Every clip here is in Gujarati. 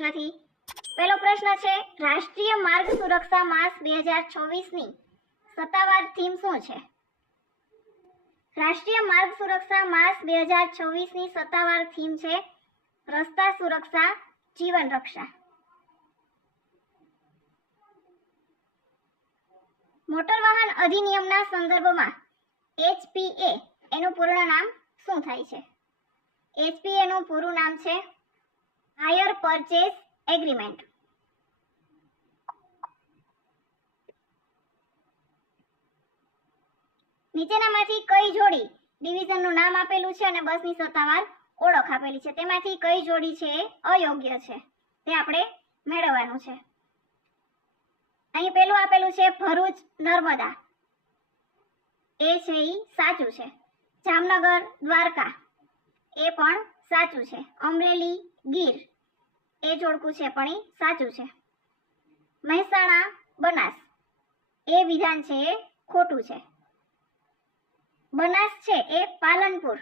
પ્રશ્નથી પહેલો પ્રશ્ન છે, રાષ્ટ્રીય માર્ગ સુરક્ષા માસ 2024 ની સત્તાવાર થીમ શું છે? રાષ્ટ્રીય માર્ગ સુરક્ષા માસ 2024 ની સત્તાવાર થીમ છે રસ્તા સુરક્ષા જીવન રક્ષા. મોટર વાહન અધિનિયમના સંદર્ભમાં HPA એનું પૂર્ણ નામ શું થાય છે? HPA નું પૂરું નામ છે હાયર પરચેસ એગ્રીમેન્ટ. નીચેનામાંથી કઈ જોડી ડિવિઝનનું નામ આપેલું છે અને બસની સત્તાવાર ઓળખ આપેલી છે? તેમાંથી કઈ જોડી છે એ અયોગ્ય છે તે આપણે મેળવવાનું છે. અહીં પેલું આપેલું છે ભરૂચ નર્મદા, એ છે ઈ સાચું છે. જામનગર દ્વારકા એ પણ સાચું છે. અમરેલી ગીર એ જોડકું છે પણ એ સાચું છે. મહેસાણા બનાસ એ વિધાન છે એ ખોટું છે. બનાસ છે એ પાલનપુર,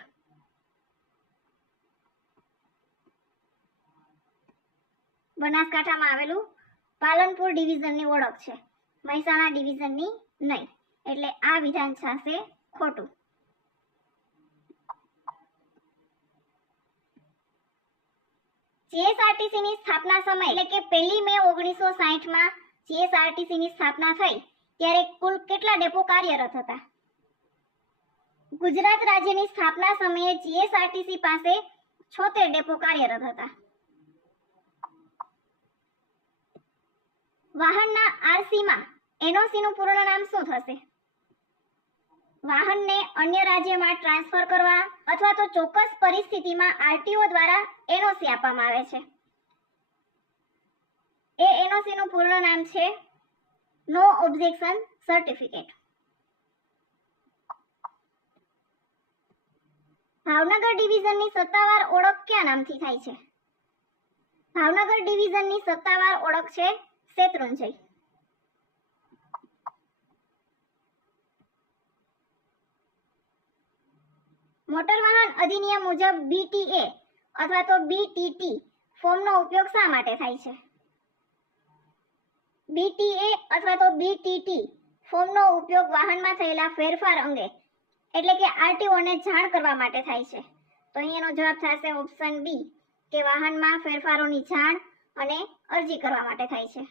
બનાસકાંઠામાં આવેલું પાલનપુર ડિવિઝનની ઓળખ છે, મહેસાણા ડિવિઝનની નહીં, એટલે આ વિધાન થશે ખોટું. જીએસઆરટીસી ની સ્થાપના સમય એટલે કે 1 મે 1960 માં જીએસઆરટીસી ની સ્થાપના થઈ ત્યારે કુલ કેટલા ડેપો કાર્યરત હતા? ગુજરાત રાજ્યની સ્થાપના સમયે જીએસઆરટીસી પાસે 76 ડેપો કાર્યરત હતા. વાહનના આરસી માં એનઓસી નું પૂર્ણ નામ શું થશે? વાહનને અન્ય રાજ્યમાં ટ્રાન્સફર કરવા અથવા તો ચોક્કસ પરિસ્થિતિમાં આરટીઓ દ્વારા એનઓસી આપવામાં આવે છે. એ એનઓસી નું પૂર્ણ નામ છે નો ઓબ્જેક્શન સર્ટિફિકેટ. ભાવનગર ડિવિઝનની સત્તાવાર ઓળખ કયા નામથી થાય છે? ભાવનગર ડિવિઝનની સત્તાવાર ઓળખ છે શેત્રુંજય. મોટર વાહન અધિનિયમ મુજબ BTA અથવા તો BTT ફોર્મનો ઉપયોગ શા માટે થાય છે? BTA અથવા તો BTT ફોર્મનો ઉપયોગ વાહનમાં થયેલા ફેરફાર અંગે એટલે કે આરટીઓને જાણ કરવા માટે થાય છે. તો અહીંયાનો જવાબ થશે ઓપ્શન બી કે વાહનમાં ફેરફારોની જાણ અને અરજી કરવા માટે થાય છે.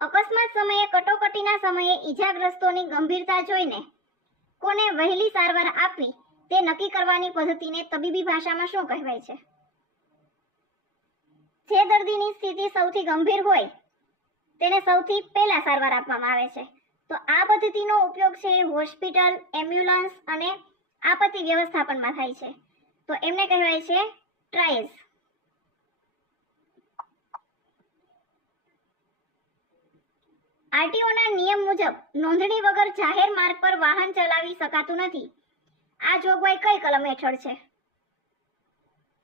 અકસ્માત સમયે કટોકટીના સમયે ઈજાગ્રસ્તોની ગંભીરતા જોઈને કોને વહેલી સારવાર આપવી તે નક્કી કરવાની પદ્ધતિને તબીબી ભાષામાં શું કહેવાય છે? જે દર્દીની સ્થિતિ સૌથી ગંભીર હોય તેને સૌથી પહેલા સારવાર આપવામાં આવે છે. તો આ પદ્ધતિનો ઉપયોગ છે હોસ્પિટલ, એમ્બ્યુલન્સ અને આપત્તિ વ્યવસ્થાપનમાં થાય છે. તો એમને કહેવાય છે ટ્રાયલ્સ. આરટીઓના નિયમ મુજબ નોંધણી વગર જાહેર માર્ગ પર વાહન ચલાવી શકાતું નથી. આ જોગવાઈ કઈ કલમ હેઠળ છે?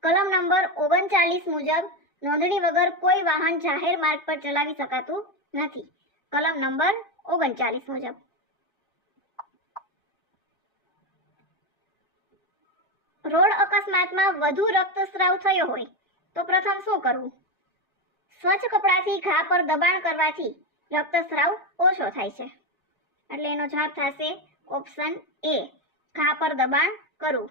કલમ નંબર 39 મુજબ નોંધણી વગર કોઈ વાહન જાહેર માર્ગ પર ચલાવી શકાતું નથી. કલમ નંબર 39 મુજબ. રોડ અકસ્માતમાં વધુ રક્તસ્રાવ થયો હોય તો પ્રથમ શું કરવું? સ્વચ્છ કપડાથી ઘા પર દબાણ કરવાથી રક્તસ્રાવ ઓછો થાય છે. એટલે એનો જવાબ થશે ઓપ્શન એ, ઘા પર દબાણ કરવું.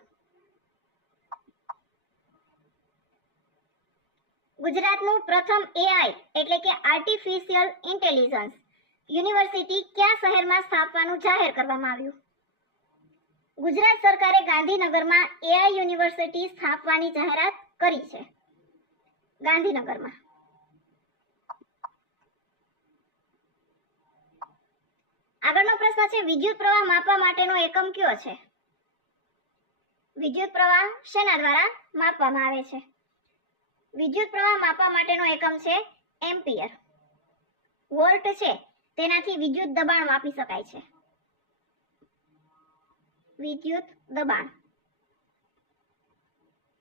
ગુજરાતનું પ્રથમ AI એટલે કે આર્ટિફિશિયલ ઇન્ટેલિજન્સ યુનિવર્સિટી કયા શહેરમાં સ્થાપવાનું જાહેર કરવામાં આવ્યું? ગુજરાત સરકારે ગાંધીનગરમાં AI યુનિવર્સિટી સ્થાપવાની જાહેરાત કરી છે. ગાંધીનગરમાં. આગળનો પ્રશ્ન છે, વિદ્યુત પ્રવાહ માપવા માટેનો એકમ કયો છે? વિદ્યુત પ્રવાહ શેના દ્વારા માપવામાં આવે છે? વિદ્યુત પ્રવાહ માપવા માટેનો એકમ છે એમ્પિયર. વોલ્ટ છે તેનાથી વિદ્યુત દબાણ માપી શકાય છે. વિદ્યુત દબાણ.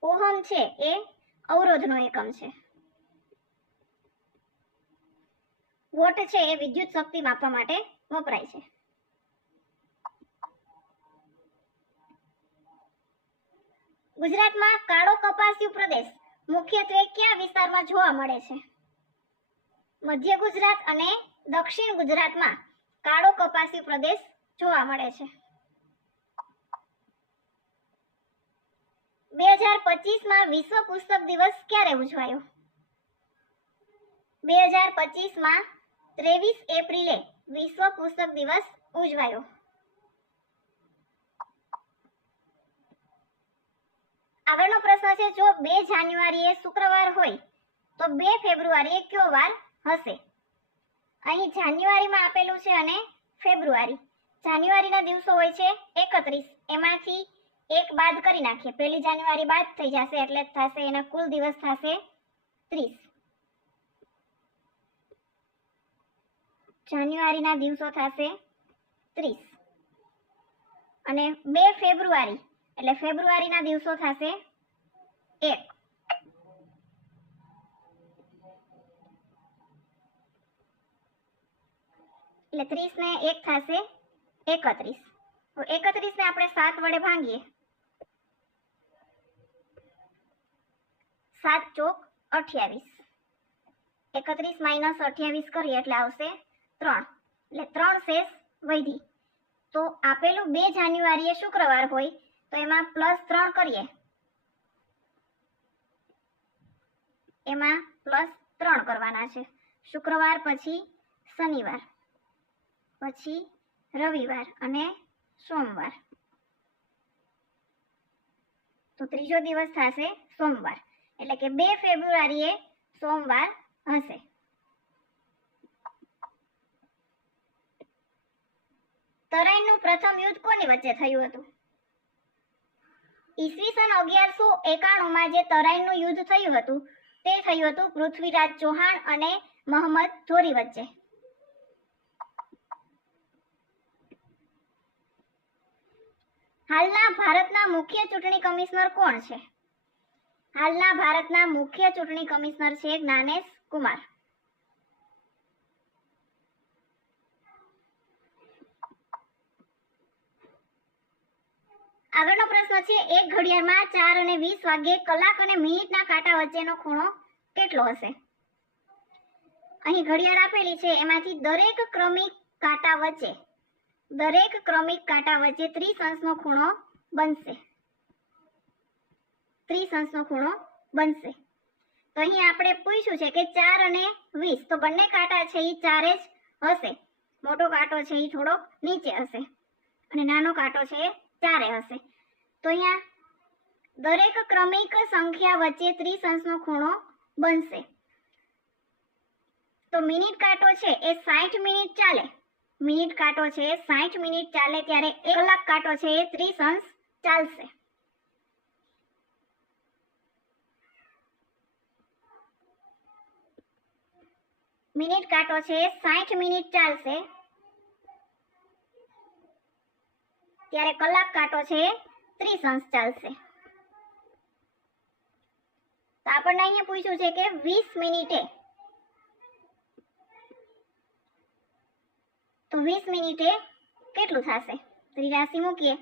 ઓહમ છે એ અવરોધનો એકમ છે. વોટ છે એ વિદ્યુત શક્તિ માપવા માટે વપરાય છે. ગુજરાતમાં કાળો કપાસિયું પ્રદેશ મુખ્યત્વે કયા વિસ્તારમાં જોવા મળે છે? મધ્ય ગુજરાત અને દક્ષિણ ગુજરાતમાં કાળો કપાસિયું પ્રદેશ જોવા મળે છે. 2025માં વિશ્વ પુસ્તક દિવસ ક્યારે ઉજવાયો? 2025માં 23 એપ્રિલે વિશ્વ પુસ્તક દિવસ ઉજવાયો. આગળનો પ્રશ્ન છે, જો 2 જાન્યુઆરીએ શુક્રવાર હોય તો 2 ફેબ્રુઆરીએ કયો વાર હશે? અહીં જાન્યુઆરીમાં આપેલું છે અને ફેબ્રુઆરી. જાન્યુઆરીના દિવસો હોય છે 31, એમાંથી એક બાદ કરી નાખીએ, 1 જાન્યુઆરી બાદ થઈ જશે એટલે થશે એના કુલ દિવસ થશે 30. જાન્યુઆરીના દિવસો થશે 30 અને 2 ફેબ્રુઆરી એટલે ફેબ્રુઆરીના દિવસો થશે 1. એટલે 30 ને 1 થશે 31. તો 31 ને આપણે 7 વડે ભાંગીએ, 7 ચોક 28. 31 માઇનસ 28 કરીએ એટલે આવશે 3. એટલે 3 શેષ વધી. તો આપેલું 2 જાન્યુઆરીએ શુક્રવાર હોય તો એમાં +3 કરીએ, એમાં +3 કરવાના છે. શુક્રવાર પછી શનિવાર, પછી રવિવાર અને સોમવાર. તો ત્રીજો દિવસ થશે સોમવાર, એટલે કે 2 ફેબ્રુઆરીએ સોમવાર હશે. તરાઈનું પ્રથમ યુદ્ધ કોની વચ્ચે થયું હતું? ઈસવીસન 1191માં જે તરાઈનું યુદ્ધ થયું હતું તે થયું હતું પૃથ્વીરાજ ચૌહાણ અને મોહમ્મદ ઘોરી વચ્ચે. હાલના ભારતના મુખ્ય ચૂંટણી કમિશનર કોણ છે? હાલના ભારતના મુખ્ય ચૂંટણી કમિશનર છે જ્ઞાનેશ કુમાર. આગળનો પ્રશ્ન છે, એક ઘડિયાળમાં 4 અને 20 વાગ્યે કલાક અને મિનિટના કાંટા વચ્ચેનો ખૂણો કેટલો હશે? અહીં ઘડિયાળ આપેલી છે, એમાંથી દરેક ક્રમિક કાંટા વચ્ચે 30 અંશનો ખૂણો બનશે. 30 અંશનો ખૂણો બનશે. તો અહીં આપણે પૂછ્યું છે કે 4 અને 20, તો બંને કાંટા છે એ 4 જ હશે. મોટો કાંટો છે એ થોડોક નીચે હશે અને નાનો કાંટો છે એ 4 હશે. તો અહીંયા દરેક ક્રમિક સંખ્યા વચ્ચે 30 અંશનો ખૂણો બનશે. તો મિનિટ કાંટો છે એ 60 મિનિટ ચાલે. મિનિટ કાંટો છે 60 મિનિટ ચાલે ત્યારે 1 કલાક કાંટો છે એ 30 અંશ ચાલશે. મિનિટ કાંટો છે 60 મિનિટ ચાલશે ત્યારે કલાક કાંટો છે 30 અંશ ચાલશે. તો આપણને અહીંયા પૂછ્યું છે કે 20 મિનિટે, તો 20 મિનિટે કેટલું થશે? 83 મૂકીએ,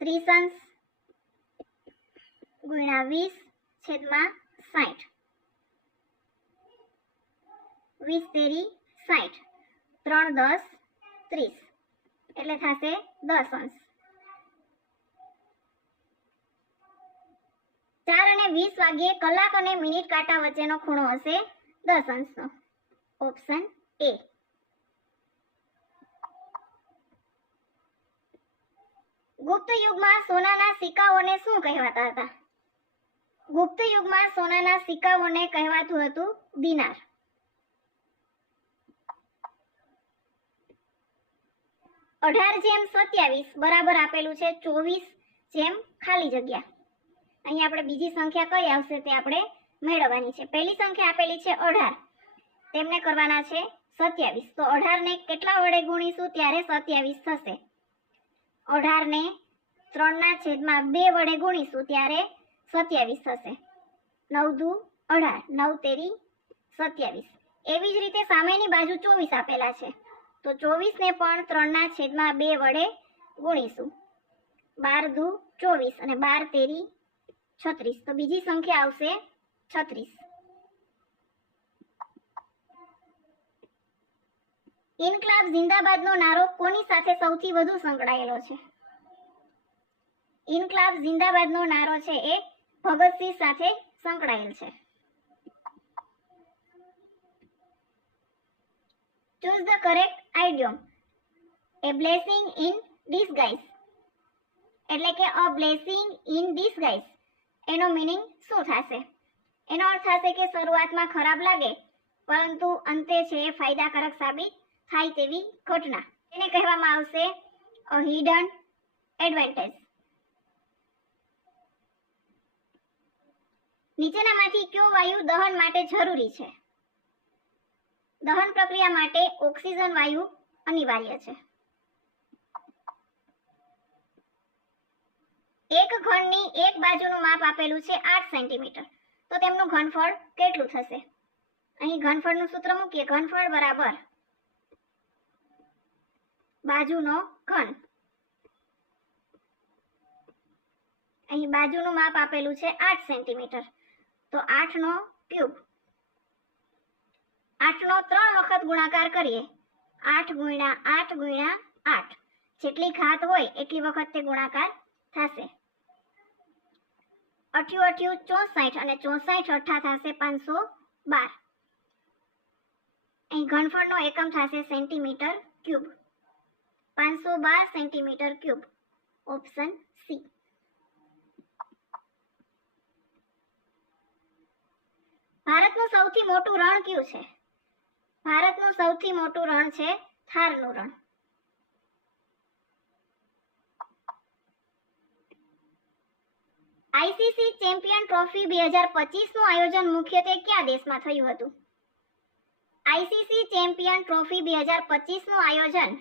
30 અંશ ગુણ્યા 20/60, 20 તેરી 60, 3 10 30 એટલે થશે 10 અંશ. 4 અને 20 વાગ્યે કલાક અને મિનિટ કાંટા વચ્ચેનો ખૂણો હશે 10 અંશનો. Option A. ગુપ્ત યુગમાં સોનાના સિક્કાઓને શું કહેવાતા હતા? ગુપ્ત યુગમાં સોનાના સિક્કાઓને કહેવાતું હતું દિનાર. (18/27) બરાબર આપેલું છે 24 ખાલી જગ્યા. અહીં આપણે બીજી સંખ્યા કઈ આવશે તે આપણે મેળવવાની છે. પહેલી સંખ્યા આપેલી છે 18, તેમને કરવાના છે 27. તો 18 ને કેટલા વડે ગુણીશું ત્યારે 27 થશે? 18 ને 3/2 વડે ગુણીશું ત્યારે 27 થશે. 9 દુ 18, 9 તેરી 27. એવી જ રીતે સામેની બાજુ 24 આપેલા છે, તો 24 ને પણ 3/2 વડે ગુણીશું. 12 દુ 24 અને 12 તેરી 36. તો બીજી સંખ્યા આવશે 36. ઇન્કલાબ જિંદાબાદનો નારો કોની સાથે સૌથી વધુ સંકળાયેલો છે? ઇન્કલાબ જિંદાબાદનો નારો છે એ ભગતસિંહ સાથે સંકળાયેલ છે. Choose the correct idiom. A blessing in disguise એટલે કે અ બ્લેસિંગ ઇન ડિસગાઇઝ એનો મીનિંગ શું થશે? એનો અર્થ થશે કે શરૂઆતમાં ખરાબ લાગે પરંતુ અંતે છે એ ફાયદાકારક સાબિત થાય તેવી ઘટના. એને કહેવામાં આવશે અ હિડન એડવાન્ટેજ. નીચેનામાંથી કયો વાયુ દહન માટે જરૂરી છે? દહન પ્રક્રિયા માટે ઓક્સિજન વાયુ અનિવાર્ય છે. એક ઘનની એક બાજુનું માપ આપેલું છે 8 સેન્ટીમીટર. તો તેમનું ઘનફળ કેટલું થશે? અહીં ઘનફળનું સૂત્ર મૂકીએ. ઘનફળ બરાબર બાજુનો ઘન. અહીં બાજુનું માપ આપેલું છે 8 સેન્ટીમીટર. તો 8 નો ક્યુબ. 8 નો 3 વખત ગુણાકાર કરીએ. 8 ગુણ્યા 8 ગુણ્યા 8 જેટલી ઘાત હોય એટલી વખત તે ગુણાકાર થશે. 8 64 અને 64 અઠ્ઠા થશે 512. અહીં ઘનફળનો એકમ થશે centimetre cube. 512 centimetre cube. Option C. ભારતનું સૌથી મોટું રણ કયું છે? ભારતનું સૌથી મોટું રણ છે થારનું રણ. આઈસીસી ચેમ્પિયન ટ્રોફી 2025 નું આયોજન મુખ્યત્વે કયા દેશમાં થયું હતું? આઈસીસી ચેમ્પિયન ટ્રોફી 2025 નું આયોજન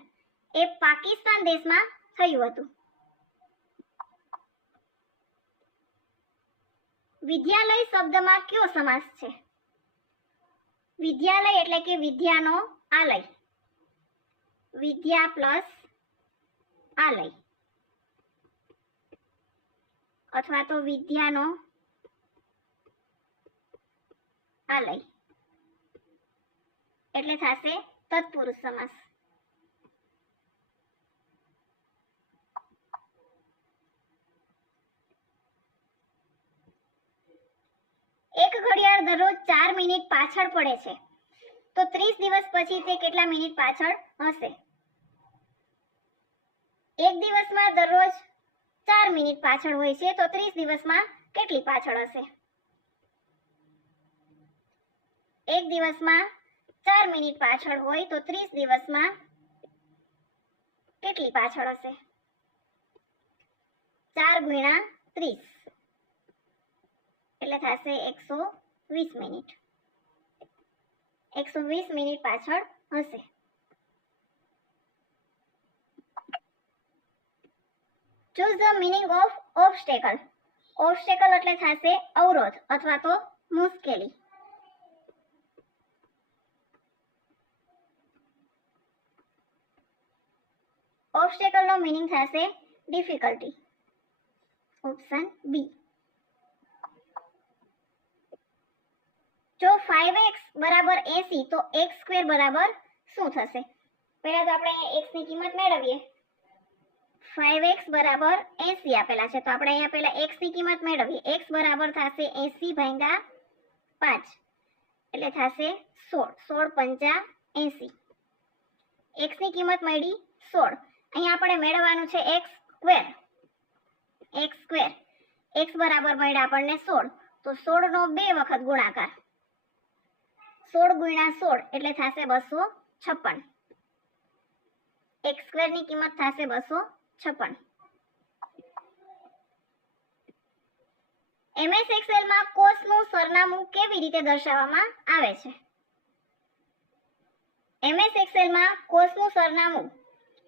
એ પાકિસ્તાન દેશમાં થયું હતું. વિદ્યાલય શબ્દમાં કયો સમાસ છે? વિદ્યાલય એટલે કે વિદ્યાનો આલય. વિદ્યા પ્લસ આલય અથવા તો વિદ્યાનો આલય એટલે થશે તત્પુરુષ સમાસ. એક ઘડિયાળ દરરોજ 4 મિનિટ પાછળ પડે છે તો 30 દિવસ પછી તે કેટલા મિનિટ પાછળ હશે? એક દિવસમાં દરરોજ 4 મિનિટ પાછળ હોય છે તો 30 દિવસમાં કેટલી પાછળ હશે? એક દિવસમાં 4 મિનિટ પાછળ હોય તો 30 દિવસમાં કેટલી પાછળ હશે? 4 ગુણ્યા 30 એટલે થશે 120 મિનિટ. 120 મિનિટ પાછળ હશે. Choose the meaning of obstacle. Obstacle એટલે થશે અવરોધ અથવા તો મુશ્કેલી. ઓબ્સ્ટેકલ નો મીનિંગ થશે ડિફિકલ્ટી. Option B. જો 5x બરાબર 80 તો x સ્ક્વેર બરાબર શું થશે? પહેલા તો આપણે અહીંયા x ની કિંમત મેળવીએ. 5x બરાબર 80 આપેલા છે તો આપણે અહીંયા પહેલા x ની કિંમત મેળવીએ. x બરાબર થશે 80 ભાગ્યા 5 એટલે થશે 16. 16 પંચા 80. x ની કિંમત મળી 16. અહીંયા આપણે મેળવવાનું છે x square. x square x બરાબર મળ્યા આપણને 16 તો 16 નો 2 વખત ગુણાકાર. 16 ગુણ્યા 16 એટલે થશે 256. x સ્ક્વેર ની કિંમત થશે 256. MS એક્સેલ માં કોષનું સરનામું કેવી રીતે દર્શાવવામાં આવે છે? MS એક્સેલ માં કોષનું સરનામું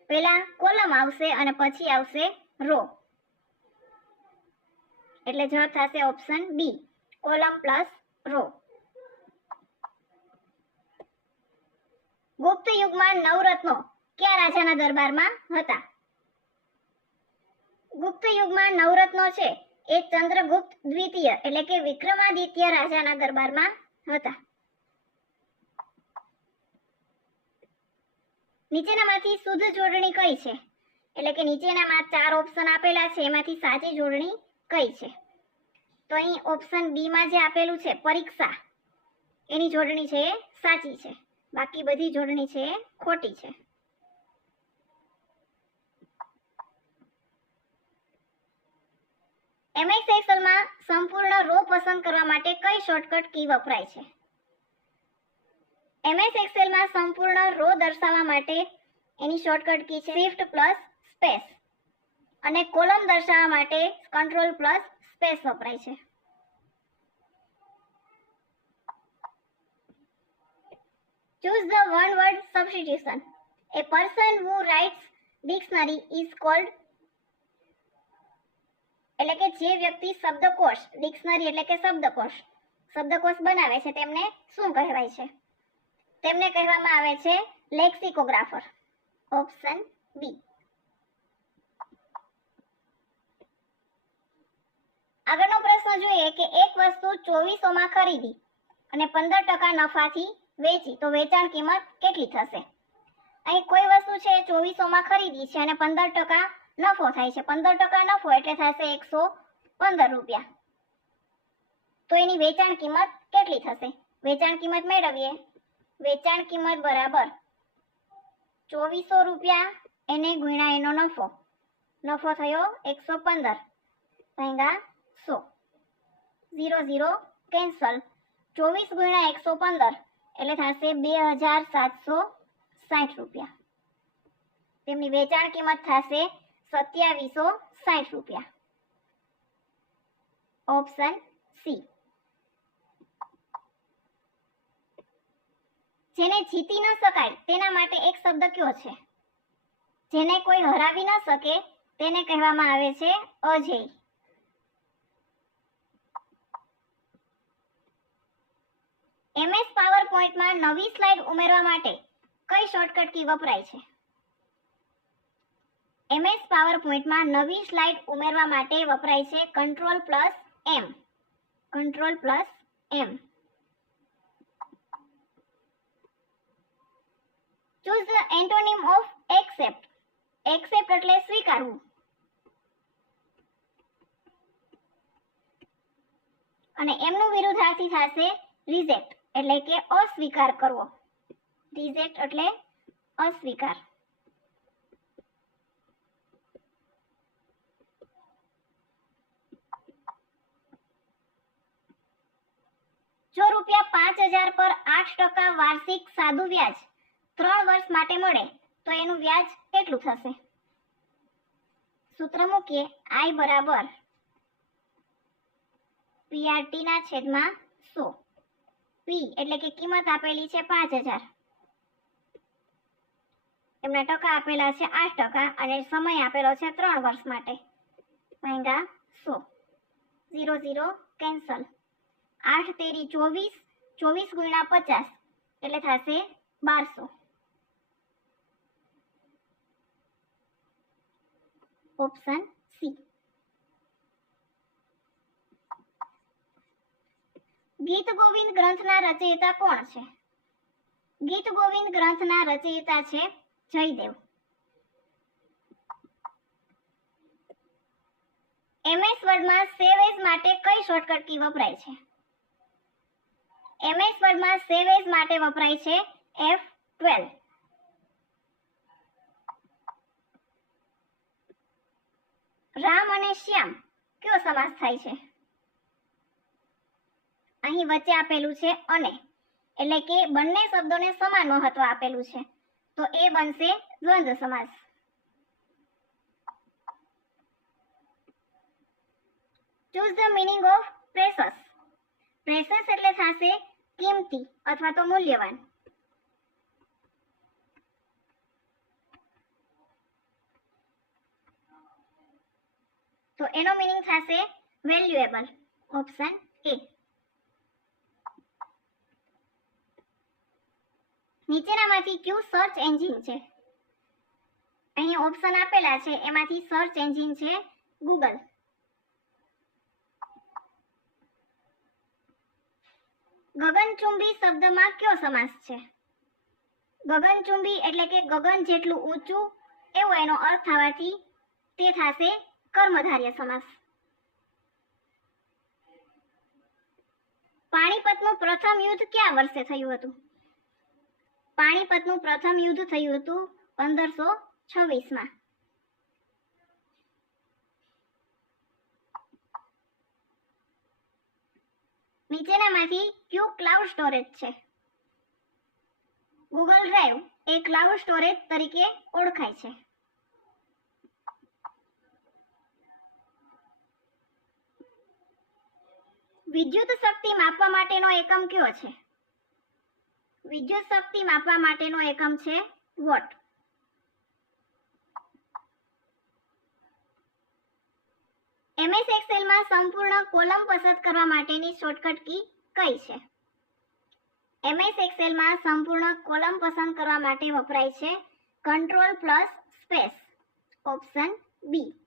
પહેલા કોલમ આવશે અને પછી આવશે રો. એટલે જવાબ થશે option B, column plus row. Gupta યુગમાં નવરત્નો કયા રાજાના દરબારમાં હતા? ગુપ્ત યુગમાં નવરત્નો છે એ ચંદ્રગુપ્ત દ્વિતીય એટલે કે વિક્રમાદિત્ય રાજાના દરબારમાં હતા. નીચેનામાંથી શુદ્ધ જોડણી કઈ છે? એટલે કે નીચેનામાં 4 ઓપ્શન આપેલા છે, એમાંથી સાચી જોડણી કઈ છે? તો અહીં ઓપ્શન બી માં જે આપેલું છે પરીક્ષા, એની જોડણી છે એ સાચી છે. બાકી બધી જોડણી છે એ ખોટી છે. MS એક્સેલમાં સંપૂર્ણ રો પસંદ કરવા માટે કઈ શોર્ટકટ કી વપરાય છે? MS એક્સેલમાં સંપૂર્ણ રો દર્શાવવા માટે એની શોર્ટકટ કી છે શિફ્ટ પ્લસ સ્પેસ, અને કોલમ દર્શાવવા માટે કંટ્રોલ પ્લસ સ્પેસ વપરાય છે. Choose the one word substitution. A person who writes dictionary is called, એટલે કે જે વ્યક્તિ શબ્દકોશ, ડિક્શનરી એટલે કે શબ્દકોશ બનાવે છે તેમને શું કહેવાય છે? તેમને કહેવામાં આવે છે લેક્સિકોગ્રાફર. Option B. આગળનો પ્રશ્ન જોઈએ કે એક વસ્તુ 2400 માં ખરીદી અને 15% નફાથી વેચી તો વેચાણ કિંમત કેટલી થશે? અહીં કોઈ વસ્તુ છે 2400 માં ખરીદી છે અને 15% નફો થાય છે. 15% નફો એટલે થશે 115 રૂપિયા. તો એની વેચાણ કિંમત કેટલી થશે? વેચાણ કિંમત મેળવીએ. વેચાણ કિંમત બરાબર 2400 રૂપિયા એને ગુણ્યા એનો નફો. નફો થયો 115 ભાગ્યા 100. 0 0 કેન્સલ. 24 ગુણ્યા 115 એટલે થશે 2760 રૂપિયા. તેમની વેચાણ કિંમત થશે 2760 રૂપિયા. Option C. જેને જીતી ન શકાય તેના માટે એક શબ્દ કયો છે? જેને કોઈ હરાવી ન શકે તેને કહેવામાં આવે છે અજેય. MS પાવરપોઈન્ટમાં નવી સ્લાઇડ ઉમેરવા માટે કઈ શોર્ટકટ કી વપરાય છે? MS પાવરપોઈન્ટમાં નવી સ્લાઇડ ઉમેરવા માટે વપરાય છે control plus M. Control plus M. Choose the antonym of accept. Accept એટલે સ્વીકારવું. અને એમનું વિરુદ્ધાર્થી થશે રિજેક્ટ એટલે કે અસ્વીકાર કરવો. રિજેક્ટ એટલે અસ્વીકાર. જો ₹5000 પર 8% વાર્ષિક સાદું વ્યાજ 3 વર્ષ માટે મળે તો એનું વ્યાજ કેટલું થશે? સૂત્ર મૂકીએ. I બરાબર PRT ના છેદમાં 100. P એટલે કે કિંમત આપેલી છે 5000, એમના ટકા આપેલા છે 8% અને સમય આપેલો છે 3 વર્ષ માટે ભાગ્યા 100. 0 0 કેન્સલ. 8 તેરી 24, 24 ગુણ્યા 50 એટલે થશે 1200. Option C. ગીત ગોવિંદ ગ્રંથના રચયિતા કોણ છે? ગીત ગોવિંદ ગ્રંથના રચયિતા છે જયદેવ. MS વર્ડમાં સેવ એઝ માટે કઈ શોર્ટકટ કી વપરાય છે? MS વર્ડમાં સેવ એઝ માટે વપરાય છે F12. રામ અને શ્યામ કયો સમાસ થાય છે? અહીં વચ્ચે આપેલું છે અને, એટલે કે બંને શબ્દોને સમાન મહત્વ આપેલું છે, તો એ બનશે દ્વંદ્વ સમાસ. Choose the meaning of precious. Precious એટલે થશે કિંમતી અથવા તો મૂલ્યવાન. તો એનો મીનિંગ થશે વેલ્યુએબલ. Option A. નીચેનામાંથી કયું સર્ચ એન્જિન છે? અહીં ઓપ્શન આપેલા છે, એમાંથી સર્ચ એન્જિન છે ગૂગલ. ગગનચુંબી શબ્દમાં કયો સમાસ છે? ગગનચુંબી એટલે કે ગગન જેટલું ઊંચું એવો એનો અર્થ થવાથી તે થશે કર્મધારય સમાસ. પાણીપતનું પ્રથમ યુદ્ધ કયા વર્ષે થયું હતું? પાણીપતનું પ્રથમ યુદ્ધ થયું હતું 1526માં. નીચેનામાંથી કયું ક્લાઉડ સ્ટોરેજ છે? ગૂગલ ડ્રાઈવ એ ક્લાઉડ સ્ટોરેજ તરીકે ઓળખાય છે. વિદ્યુત શક્તિ માપવા માટેનો એકમ કયો છે? વિદ્યુત શક્તિ માપવા માટેનો એકમ છે વોટ. MS એક્સેલમાં સંપૂર્ણ કોલમ પસંદ કરવા માટેની શોર્ટકટ કી કઈ છે? MS એક્સેલમાં સંપૂર્ણ કોલમ પસંદ કરવા માટે વપરાય છે કંટ્રોલ પ્લસ સ્પેસ. ઓપ્શન બી.